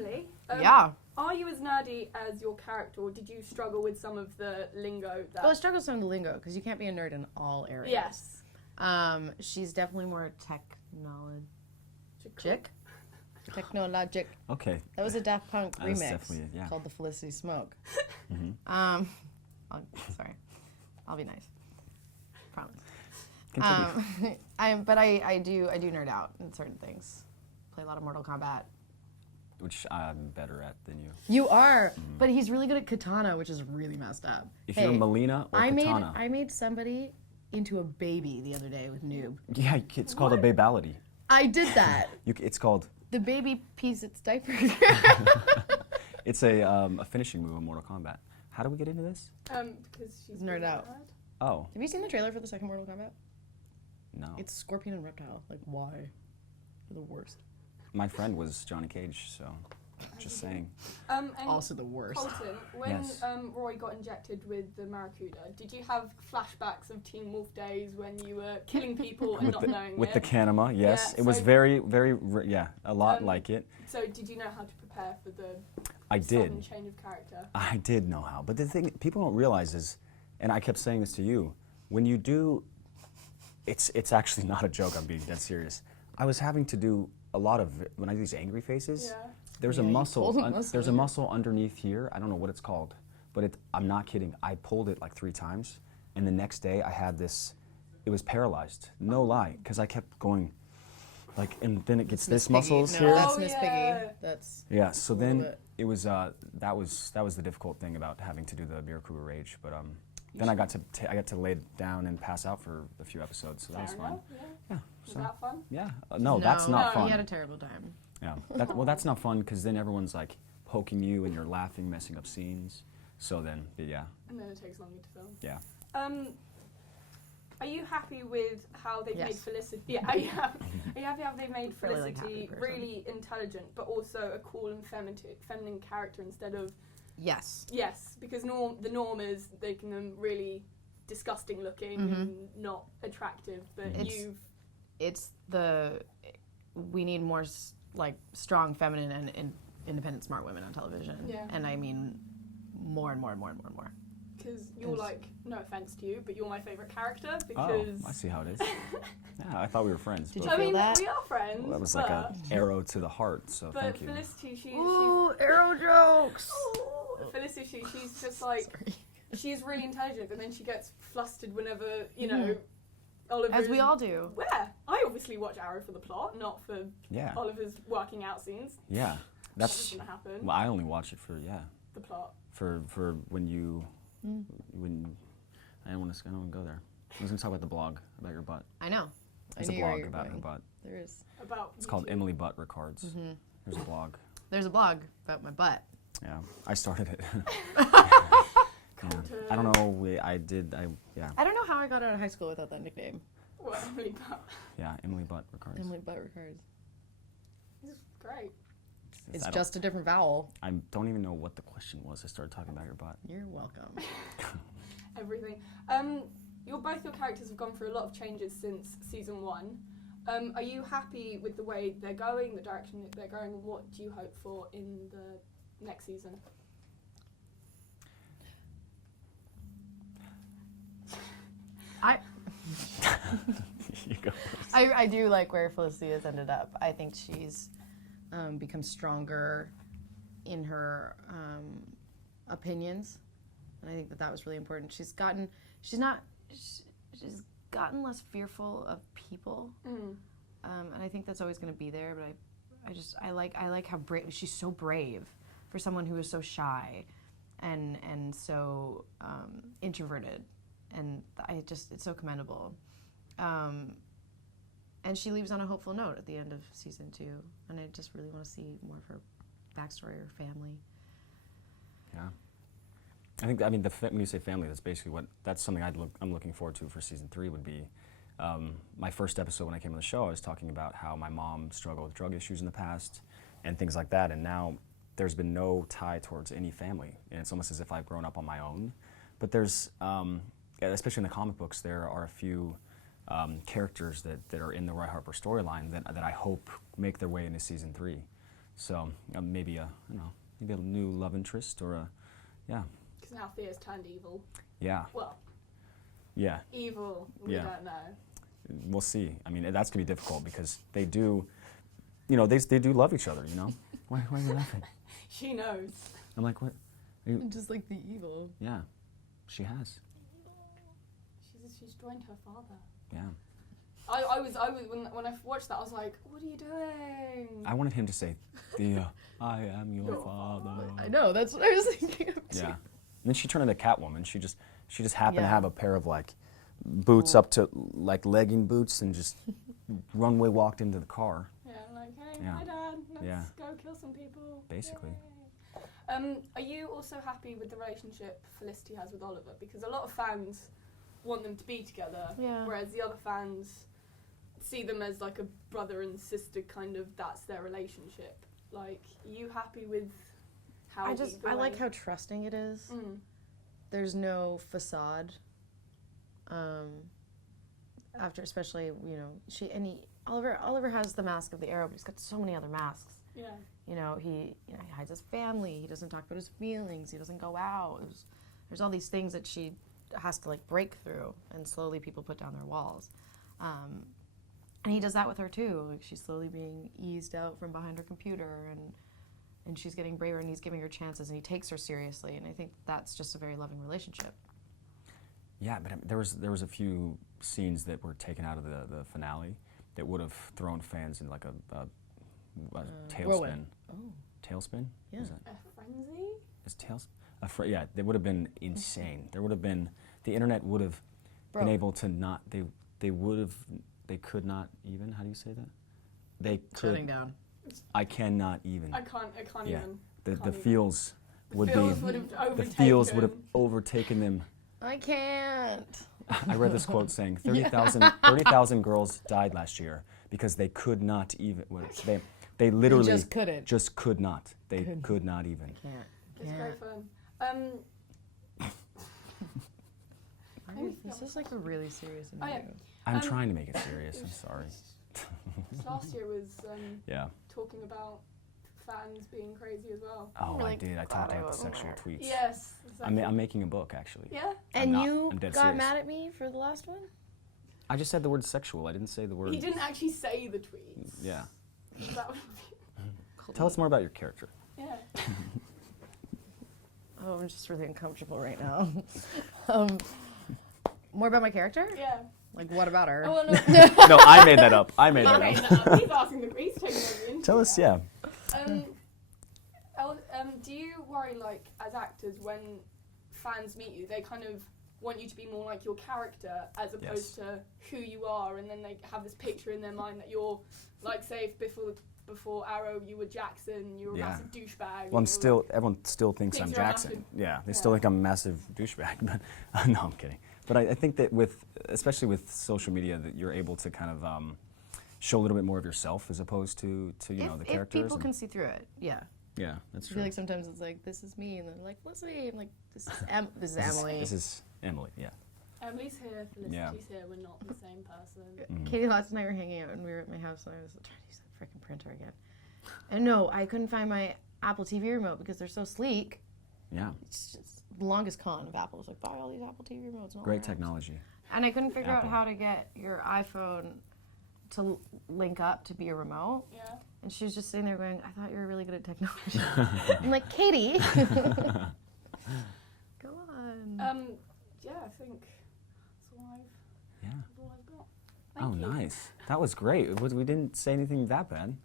Emily. Yeah. Are you as nerdy as your character, or did you struggle with some of the lingo that... Well, I struggle with some of the lingo, because you can't be a nerd in all areas. Yes. She's definitely more technologic. Okay. That was a Daft Punk That was remix definitely it, yeah. called The Felicity Smoke. Sorry. I'll be nice. Promise. Continue. But I do nerd out in certain things. Play a lot of Mortal Kombat. Which I'm better at than you. You are, but he's really good at katana, which is really messed up. If you're Melina or Katana. I made somebody into a baby the other day with noob. Yeah, it's called a babality. I did that. It's called... The baby pees its diaper. It's a finishing move in Mortal Kombat. How do we get into this? Because she's Nerd out. Oh. Have you seen the trailer for the second Mortal Kombat? No. It's Scorpion and Reptile. Like, why? They're the worst. My friend was Johnny Cage, so just saying. And Also the worst. Colton, when Yes. Roy got injected with the Maracuda, did you have flashbacks of Teen Wolf days when you were killing people and not knowing With it? the Kanema, yes. Yeah, it was so- very, a lot like it. So did you know how to prepare for the I sudden did. change of character? I did know how. But the thing people don't realize is, and I kept saying this to you, when you do, it's actually not a joke, I'm being dead serious. I was having to do a lot of, when I do these angry faces, Yeah. there's Yeah, a you muscle, pulled a muscle, there's a yeah. muscle underneath here, I don't know what it's called, but I'm not kidding, I pulled it like 3 times, and the next day I had this, it was paralyzed, no lie, because I kept going, like, and then it gets Miss this Piggy. muscles No, here. that's Oh, Miss yeah. Piggy. That's Yeah, so a little then bit. it was that was the difficult thing about having to do the Birakuga Rage, but then I got to lay down and pass out for a few episodes, so that was Fair fun. enough, yeah. Yeah. Was So that fun? yeah, no, that's not No, fun. He had a terrible time. Yeah, that's not fun because then everyone's like poking you and you're laughing, messing up scenes. So then, yeah, And then it takes longer to film. yeah. Are you happy with how they've made Yes. Felicity? Yeah, are you happy how they've made Really, like, happy Felicity person. really intelligent, but also a cool and feminine character instead of Yes. because the norm is making them really disgusting looking and not attractive. But It's we need more like strong, feminine, and independent, smart women on television. Yeah. And I mean, more and more and more and more and more. because you're like, no offense to you, but you're my favorite character Oh, because I see how it is. Yeah, I thought we were friends. Did but you I feel mean that? we are friends. well, that was like an arrow to the heart. So But thank you. Felicity, she's arrow jokes. Felicity, she's just like Sorry. she's really intelligent, but then she gets flustered whenever Oliver. As we all do. Yeah, I obviously watch Arrow for the plot, not for Yeah, Oliver's working out scenes. yeah. That That's. doesn't happen. Well, I only watch it for The plot. for when I don't want to go there. I was gonna talk about the blog about your butt. I know. There's I a knew where blog you were about her going. butt. There is. About It's called YouTube. Emily Bett Rickards. There's a blog. There's a blog about my butt. Yeah, I started it. Colton. I don't know. I yeah. I don't know how I got out of high school without that nickname. Well, Emily Butt. Yeah, Emily Bett Rickards. Emily Bett Rickards. This is great. It's I don't- just a different vowel. I don't even know what the question was. I started talking about your butt. You're welcome. Everything. Both your characters have gone through a lot of changes since season 1. Are you happy with the way they're going, the direction that they're going, and what do you hope for in the next season? You go first. I do like where Felicity has ended up. I think she's become stronger in her opinions, and I think that was really important. She's gotten less fearful of people, and I think that's always going to be there. But I like how brave she's. So brave for someone who is so shy, and so introverted, and it's so commendable. And she leaves on a hopeful note at the end of season 2, and I just really want to see more of her backstory or family. Yeah. I mean, when you say family, that's something I'm looking forward to for season 3 would be, my first episode when I came on the show, I was talking about how my mom struggled with drug issues in the past and things like that, and now there's been no tie towards any family, and it's almost as if I've grown up on my own. But there's, especially in the comic books, there are a few characters that are in the Roy Harper storyline that I hope make their way into season 3. So maybe maybe a new love interest or yeah. Because now Thea's turned evil. Yeah. Well. Yeah. Evil. We don't know. We'll see. I mean, that's gonna be difficult because they do, they do love each other. Why are you laughing? She knows. I'm like, what? Just like the evil. Yeah, she has. She's joined her father. Yeah. I was when I watched that, I was like, what are you doing? I wanted him to say, Thea, I am your father. I know, that's what I was thinking of too. Yeah. And then she turned into Catwoman. She just happened to Yeah. have a pair of like boots up to like legging boots and just runway walked into the car. Yeah, like, hey, Yeah. hi Dad, let's Yeah. go kill some people. Basically. Yay. Are you also happy with the relationship Felicity has with Oliver? Because a lot of fans want them to be together, whereas the other fans see them as like a brother and sister kind of, that's their relationship. Like, are you happy with how I like how trusting it is. There's no facade. After, especially, Oliver has the mask of the Arrow, but he's got so many other masks. Yeah. He hides his family. He doesn't talk about his feelings. He doesn't go out. There's all these things that she has to like break through, and slowly people put down their walls. And he does that with her too. Like, she's slowly being eased out from behind her computer, and she's getting braver, and he's giving her chances, and he takes her seriously. And I think that's just a very loving relationship. Yeah, but there was a few scenes that were taken out of the finale that would have thrown fans in like a tailspin. Whirlwind. Oh. Tailspin? Yeah. Is it? A frenzy? Is yeah, they would have been insane. There would have been, the internet would have been able to not, they could not even, how do you say that? They could. Shutting down. I cannot even. I can't Yeah. even. The feels would The feels would have overtaken the feels would have them. overtaken them. I can't. I read this quote saying 30,000 girls died last year because they could not even. They literally just couldn't. Just could not. They could not even. Can't. It's great fun. This is like a really serious interview. Oh, yeah. I'm trying to make it serious. I'm sorry. Last year was Yeah. talking about fans being crazy as well. Oh, Really I did. I glad talked I about the wasn't sexual there. tweets. Yes. Exactly. I'm making a book actually. Yeah. And I'm you dead got serious. mad at me for the last one? I just said the word sexual. I didn't say the word. He didn't actually say the tweets. Yeah. That would be, Tell us more about your character. yeah. Oh, I'm just really uncomfortable right now. More about my character? Yeah. Like, what about her? Oh, well, no. No, I made that up. I made I that made up. that up. He's asking the he's taking over the interview. Tell us, yeah. Do you worry, like, as actors, when fans meet you, they kind of want you to be more like your character as opposed to who you are, and then they have this picture in their mind that you're, like, say, before Arrow, you were Jackson, you were a massive douchebag. Well, everyone still thinks I'm Thinks you're a Jackson. massive- Yeah, they still think I'm a massive douchebag. But no, I'm kidding. But I think that especially with social media, that you're able to kind of show a little bit more of yourself as opposed to the If characters. people can see through it, yeah. Yeah, that's I true. feel like sometimes it's like, this is me, and then like, Felicity, and like, this is Emily. This is Emily, yeah. Emily's here, Felicity's Yeah. here, we're not the same person. Katie last night we were hanging out, and we were at my house, and I was trying to use that freaking printer again. And no, I couldn't find my Apple TV remote because they're so sleek. Yeah, It's just the longest con of Apple. It's like, buy all these Apple TV remotes. And all great that. technology. And I couldn't figure out Apple. how to get your iPhone to link up to be a remote. Yeah. And she was just sitting there going, I thought you were really good at technology. I'm like, Katie. Go on. Yeah, I think Yeah. that's all I've got. Oh, Thank you. nice. That was great. We didn't say anything that bad.